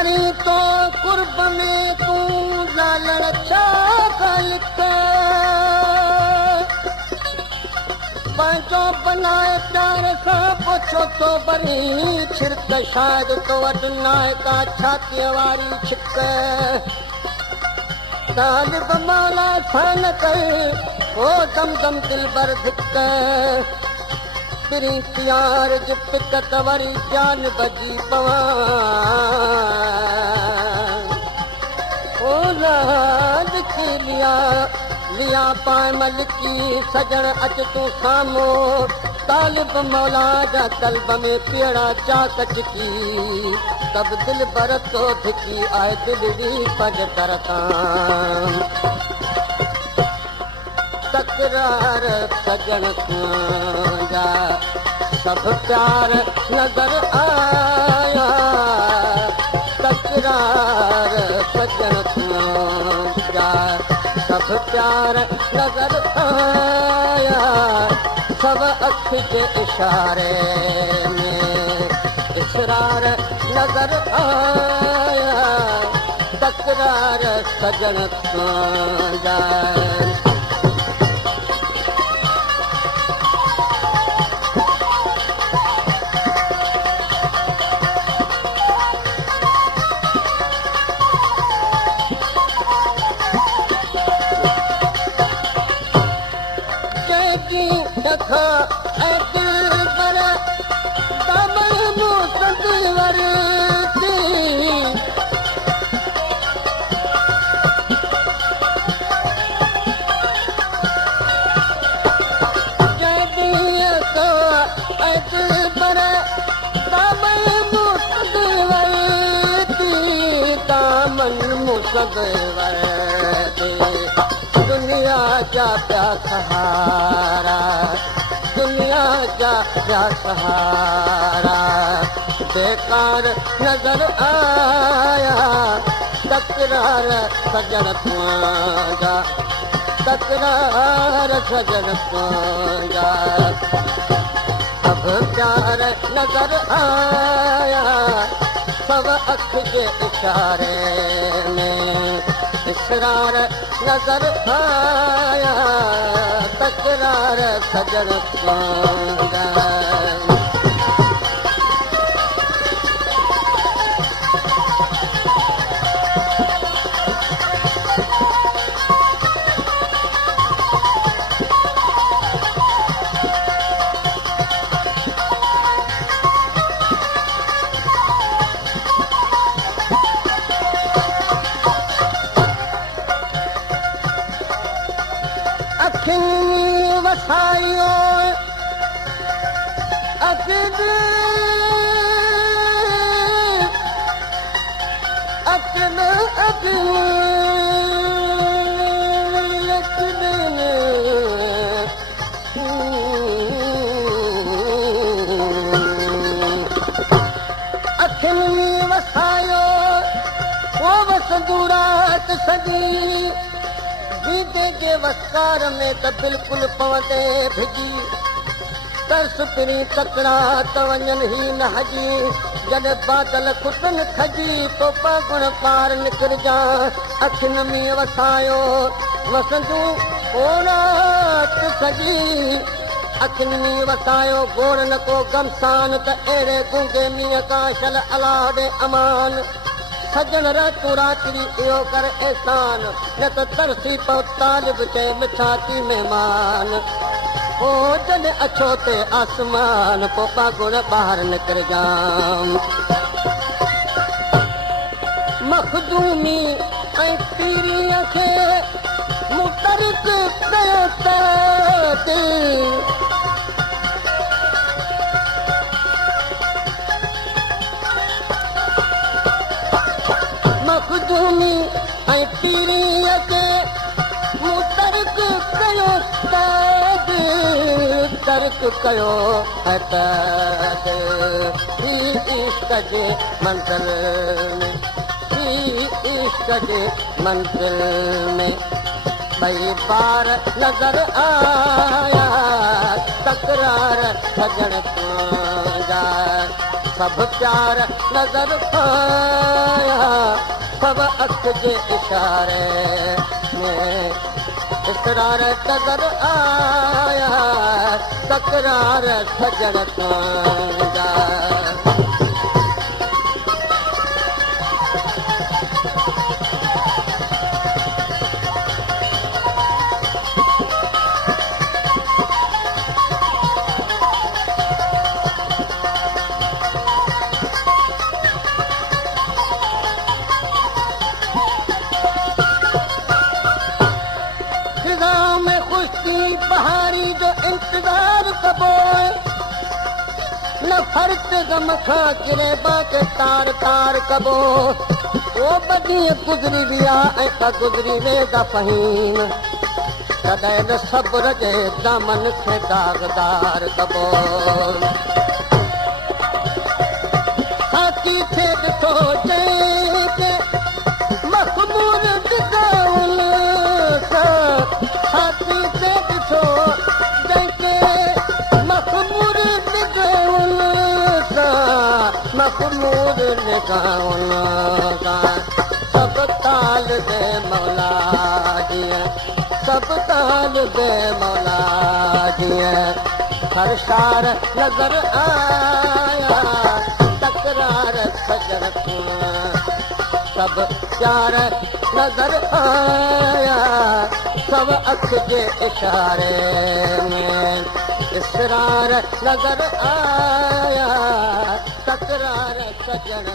करी तो कुर्ब में तूं लालण छा ख़ालिक पंहिंजो बनाए प्यार सां पुछो तो बरी छिरक शायदि तो वटि नाहे का छातीअ वारी छिक तालिब मौला सां न कर ओ दम दम दिल बर धिक पिरी प्यार जी पिकत वरी जान बजी पवां ओ लाल की लिया पाए मलकी सजण अच तूं साम्हूं तालिब मौला जा कल्ब में पीड़ा चाक चिकी तब दिल बर तो धिकी आए दिल दी पंज तरतां तकरार सजण जा सब प्यार नजर आया तकरार सजण जा सब प्यार नजर आया सब अख के इशारे में इसरार नजर आया तकरार सजण जा दुनिया जा प्या सहारा दुनिया जा प्या सहारा बेकार नजर आया तकरार सजण जा तकरार सजण जा सब प्यार नजर आया सब अख के इशारे में इसरार नजर आया तकरार सजण जा वसायो अखिन अखिन अखिन अखिन वसायो वो वसंदू रात सॼी दीदे जे वस्कार में त बिल्कुलु पवंदे भिजी तरस पिरी तकड़ा त वञनि ही न हजी जॾहिं बादल खुटनि खजी तो पागुण पार निकिरजा अखियुनि में वसायो वसंदू ओ रात सॼी अखियुनि में वसायो गोड़ न को गमसान त अहिड़े गूंगे मींहं काशल अलाह अमान सजण तूं रात्री इहो कर एहसान न त तरसी पओ तालिब चए मिठाती महिमान ओ जॾहिं अछो ते आसमान पोइ पागुण ॿाहिरि निकिरजाम मखदूमी ऐं पीरीअ खे मुतरिक कयो त मखदूमी ऐं पीरीअ खे मुतरिक कयो तर्क कयो इश्क जे मंज़िल में इश्क जे मंज़िल में ॿई बार नज़र आया तकरार सजण जा सब प्यार नजर आया, सब अख जे इशारे में इकरार नजर आया, तकरार सजण तुंहिंजा। बहारी जो इंतजार कबो न फर्क गम खां किरे बाके तार तार कबो वो बदी गुज़री विया ऐं त गुज़री वेंदा फ़हीम तॾहिं न सब्र जे दामन खे दाग़दार कबो साथी थे ॾिठो जंहिंखे मखमूर ॾिगाउन साथी थे ॾिठो जंहिंखे मखमूर ॾिगाउन मखमूर ॾिगाउन सभु ताल बे मौला जीअं सभु ताल बे मौला जीअं हर शार नज़र आया तकरार सजण सब प्यार नजर आया सब अख जे इशारे में इसरार नजर आया तकरार सजण